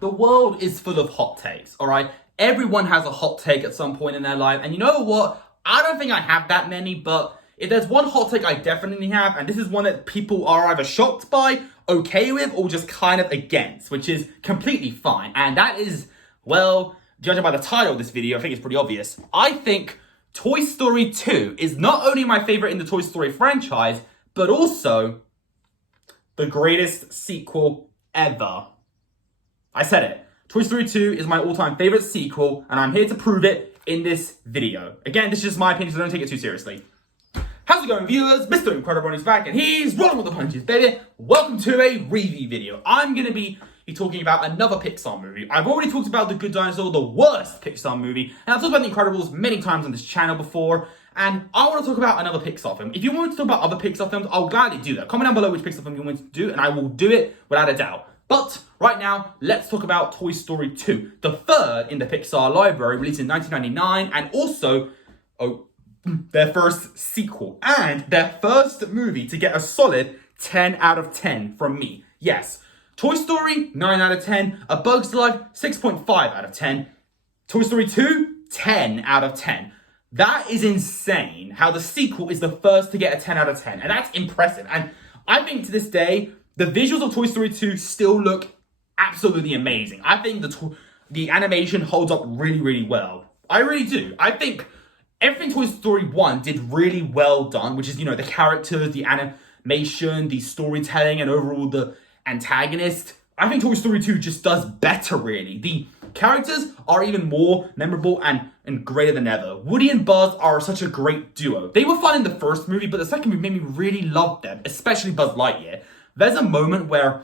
the world is full of hot takes, all right? Everyone has a hot take at some point in their life. And you know what? I don't think I have that many, but if there's one hot take I definitely have, and this is one that people are either shocked by, okay with, or just kind of against, which is completely fine. And that is, well, judging by the title of this video, I think it's pretty obvious. I think Toy Story 2 is not only my favorite in the Toy Story franchise, but also the greatest sequel ever. I said it. Toy Story 2 is my all-time favorite sequel, and I'm here to prove it in this video. Again, this is just my opinion, so don't take it too seriously. How's it going, viewers? Mr. Incredi-Brony's back, and he's rolling with the punches, baby. Welcome to a review video. I'm going to be talking about another Pixar movie. I've already talked about The Good Dinosaur, the worst Pixar movie, and I've talked about The Incredibles many times on this channel before, and I want to talk about another Pixar film. If you want to talk about other Pixar films, I'll gladly do that. Comment down below which Pixar film you want to do, and I will do it without a doubt. But right now, let's talk about Toy Story 2, the third in the Pixar library, released in 1999, and also their first sequel, and their first movie to get a solid 10 out of 10 from me. Yes, Toy Story, 9 out of 10, A Bug's Life, 6.5 out of 10, Toy Story 2, 10 out of 10. That is insane, how the sequel is the first to get a 10 out of 10, and that's impressive. And I think to this day, the visuals of Toy Story 2 still look absolutely amazing. I think the animation holds up really, really well. I really do. I think everything Toy Story 1 did really well done, which is, you know, the characters, the animation, the storytelling, and overall the antagonist. I think Toy Story 2 just does better, really. The characters are even more memorable and greater than ever. Woody and Buzz are such a great duo. They were fun in the first movie, but the second movie made me really love them, especially Buzz Lightyear. There's a moment where,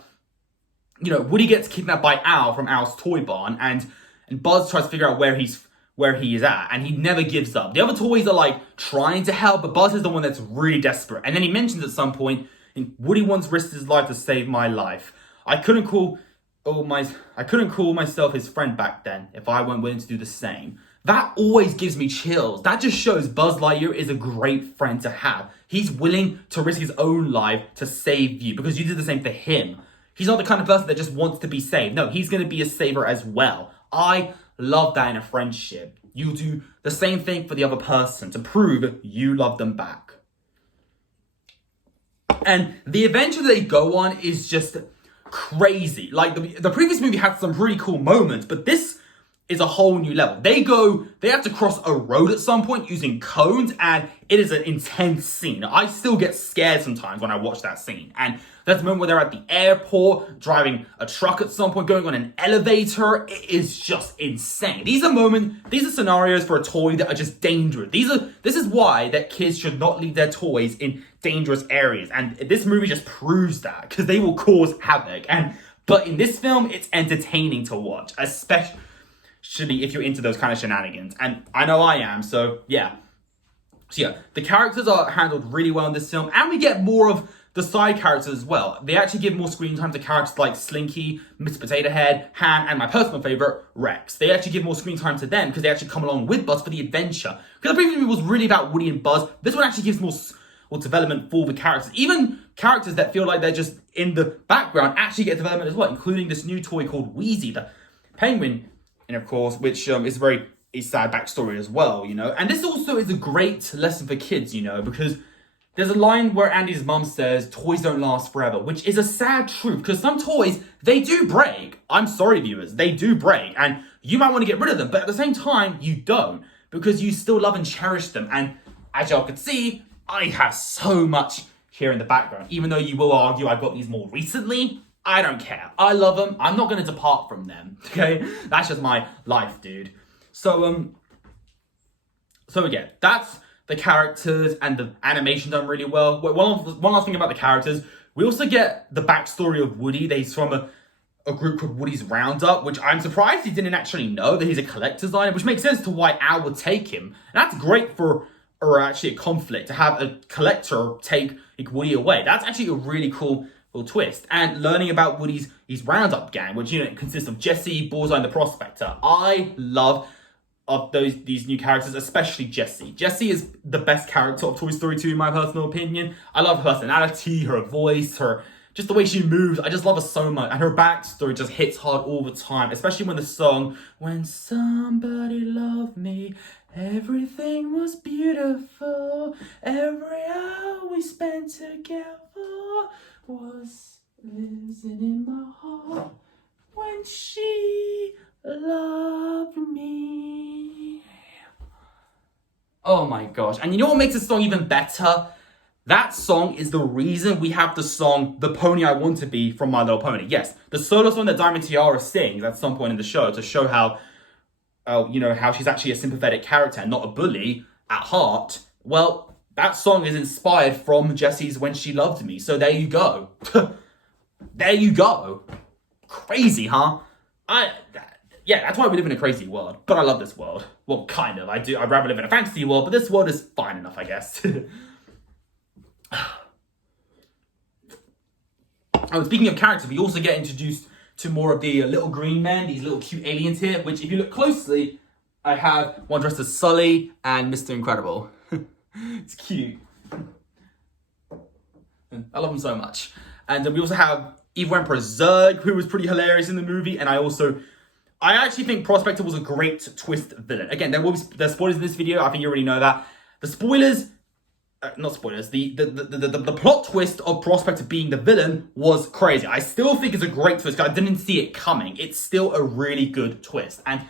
you know, Woody gets kidnapped by Al from Al's toy barn, and Buzz tries to figure out where he is at, and he never gives up. The other toys are like trying to help, but Buzz is the one that's really desperate. And then he mentions at some point, Woody once risked his life to save my life. I couldn't call myself his friend back then if I weren't willing to do the same. That always gives me chills. That just shows Buzz Lightyear is a great friend to have. He's willing to risk his own life to save you because you did the same for him. He's not the kind of person that just wants to be saved. No, he's going to be a saver as well. I love that in a friendship. You do the same thing for the other person to prove you love them back. And the adventure they go on is just crazy. Like the previous movie had some pretty cool moments, but this is a whole new level. They have to cross a road at some point using cones, and it is an intense scene. I still get scared sometimes when I watch that scene. And there's a moment where they're at the airport, driving a truck at some point, going on an elevator. It is just insane. These are scenarios for a toy that are just dangerous. This is why that kids should not leave their toys in dangerous areas. And this movie just proves that, because they will cause havoc. But in this film, it's entertaining to watch, especially if you're into those kind of shenanigans. And I know I am, so yeah. The characters are handled really well in this film, and we get more of the side characters as well. They actually give more screen time to characters like Slinky, Mr. Potato Head, Han, and my personal favorite, Rex. They actually give more screen time to them because they actually come along with Buzz for the adventure. Because the previous movie was really about Woody and Buzz. This one actually gives more development for the characters. Even characters that feel like they're just in the background actually get development as well, including this new toy called Wheezy, the penguin, and of course, which is a sad backstory as well, you know. And this also is a great lesson for kids, you know, because there's a line where Andy's mum says, toys don't last forever, which is a sad truth, because some toys, they do break. I'm sorry, viewers, they do break, and you might want to get rid of them, but at the same time, you don't, because you still love and cherish them. And as y'all could see, I have so much here in the background. Even though you will argue I got these more recently, I don't care. I love them. I'm not going to depart from them, okay? That's just my life, dude. So again, that's the characters and the animation done really well. One last thing about the characters, we also get the backstory of Woody. He's from a group called Woody's Roundup, which I'm surprised he didn't actually know that he's a collector's item, which makes sense to why Al would take him. And that's great for actually a conflict, to have a collector take Woody away. That's actually a really cool little twist. And learning about Woody's Roundup gang, which, you know, consists of Jesse, Bullseye, and the Prospector. I love these new characters, especially Jessie. Jessie is the best character of Toy Story 2 in my personal opinion. I love her personality, her voice, her just the way she moves, I just love her so much. And her backstory just hits hard all the time, especially when the song, when somebody loved me, everything was beautiful, every hour we spent together was living in my heart, when she loved me. Oh my gosh. And you know what makes this song even better? That song is the reason we have the song The Pony I Want to Be from My Little Pony. Yes, the solo song that Diamond Tiara sings at some point in the show to show how, how she's actually a sympathetic character and not a bully at heart. Well, that song is inspired from Jessie's When She Loved Me. So there you go. There you go. Crazy, huh? Yeah, that's why we live in a crazy world. But I love this world. Well, kind of. I'd rather live in a fantasy world, but this world is fine enough, I guess. Oh, speaking of characters, we also get introduced to more of the little green men, these little cute aliens here, which if you look closely, I have one dressed as Sully and Mr. Incredible. It's cute. I love them so much. And we also have Evil Emperor Zurg, who was pretty hilarious in the movie, and I actually think Prospector was a great twist villain. Again, there's spoilers in this video. I think you already know that. The spoilers, not spoilers, the plot twist of Prospector being the villain was crazy. I still think it's a great twist because I didn't see it coming. It's still a really good twist. And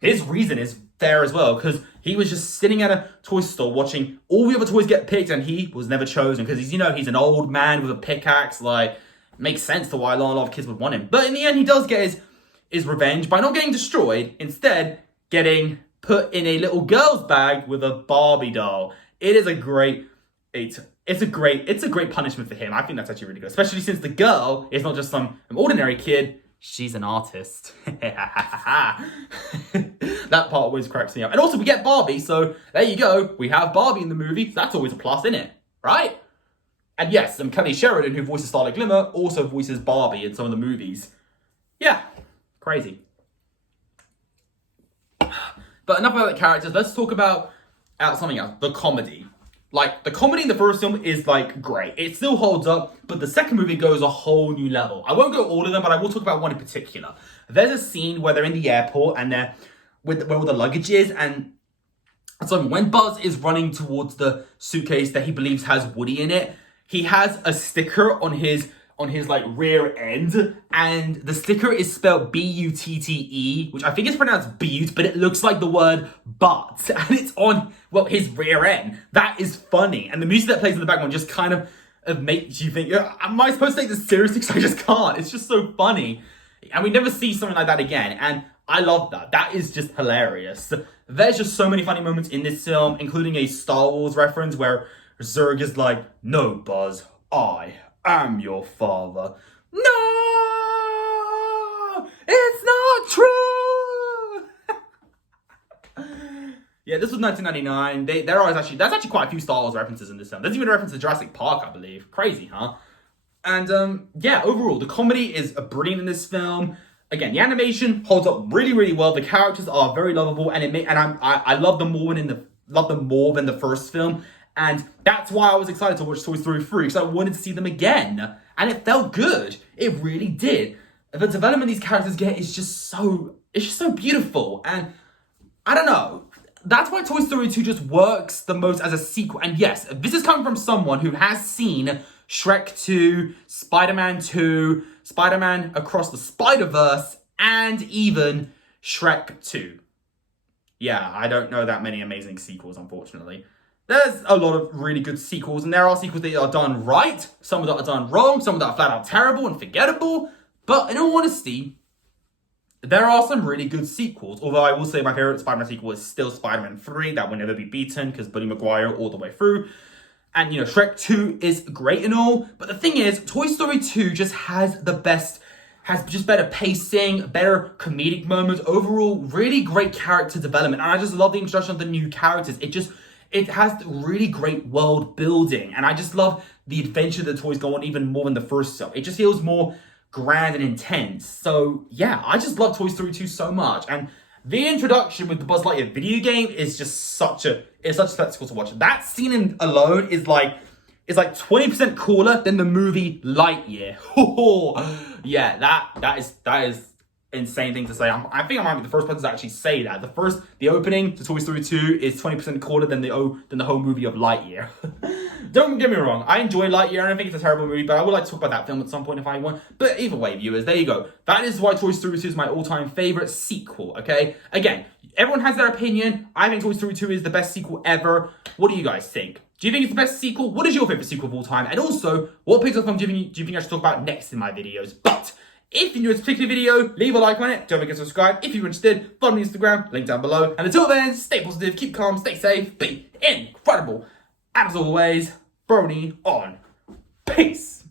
his reason is fair as well, because he was just sitting at a toy store watching all the other toys get picked and he was never chosen because he's an old man with a pickaxe. Like, makes sense to why a lot of kids would want him. But in the end, he does get his revenge by not getting destroyed, instead getting put in a little girl's bag with a Barbie doll. It is a great, it's a great punishment for him. I think that's actually really good, especially since the girl is not just some ordinary kid, she's an artist. That part always cracks me up. And also we get Barbie, so there you go. We have Barbie in the movie, so that's always a plus, isn't it? Right? And yes, Kelly Sheridan, who voices Starlight Glimmer, also voices Barbie in some of the movies. Yeah. Crazy. But enough about the characters. Let's talk about something else. The comedy. Like, the comedy in the first film is, great. It still holds up, but the second movie goes a whole new level. I won't go all of them, but I will talk about one in particular. There's a scene where they're in the airport, and they're where all the luggage is, and so when Buzz is running towards the suitcase that he believes has Woody in it, he has a sticker on his rear end, and the sticker is spelled B-U-T-T-E, which I think is pronounced butte, but it looks like the word but, and it's on, his rear end. That is funny, and the music that plays in the background just kind of makes you think, am I supposed to take this seriously? Because I just can't. It's just so funny, and we never see something like that again, and I love that. That is just hilarious. There's just so many funny moments in this film, including a Star Wars reference where Zurg is like, "No, Buzz, I am your father." No! It's not true! Yeah, this was 1999. There's actually quite a few Star Wars references in this film. There's even a reference to Jurassic Park, I believe. Crazy, huh? And overall, the comedy is brilliant in this film. Again, the animation holds up really, really well. The characters are very lovable, and I love them more than the first film. And that's why I was excited to watch Toy Story 3, because I wanted to see them again. And it felt good. It really did. The development these characters get is just so beautiful. And I don't know. That's why Toy Story 2 just works the most as a sequel. And yes, this is coming from someone who has seen Shrek 2, Spider-Man 2, Spider-Man Across the Spider-Verse, and even Shrek 2. Yeah, I don't know that many amazing sequels, unfortunately. There's a lot of really good sequels, and there are sequels that are done right, some that are done wrong, some that are flat out terrible and forgettable, but in all honesty, there are some really good sequels, although I will say my favourite Spider-Man sequel is still Spider-Man 3, that will never be beaten, because Buddy Maguire all the way through, and Shrek 2 is great and all, but the thing is, Toy Story 2 just has better pacing, better comedic moments, overall, really great character development, and I just love the introduction of the new characters. It has really great world building, and I just love the adventure that the toys go on even more than the first film. It just feels more grand and intense. So yeah, I just love Toy Story 2 so much, and the introduction with the Buzz Lightyear video game is just such a spectacle to watch. That scene alone is is like 20% cooler than the movie Lightyear. Yeah, that is insane thing to say. I think I might be the first person to actually say that. The opening to Toy Story 2 is 20% cooler than the whole movie of Lightyear. Don't get me wrong, I enjoy Lightyear, and I think it's a terrible movie, but I would like to talk about that film at some point if I want. But either way, viewers, there you go. That is why Toy Story 2 is my all-time favorite sequel, okay? Again, everyone has their opinion. I think Toy Story 2 is the best sequel ever. What do you guys think? Do you think it's the best sequel? What is your favorite sequel of all time? And also, what Pixar film do you think I should talk about next in my videos? But if you enjoyed this particular video, leave a like on it. Don't forget to subscribe. If you're interested, follow me on Instagram, link down below. And until then, stay positive, keep calm, stay safe, be incredible. And as always, Brony on. Peace.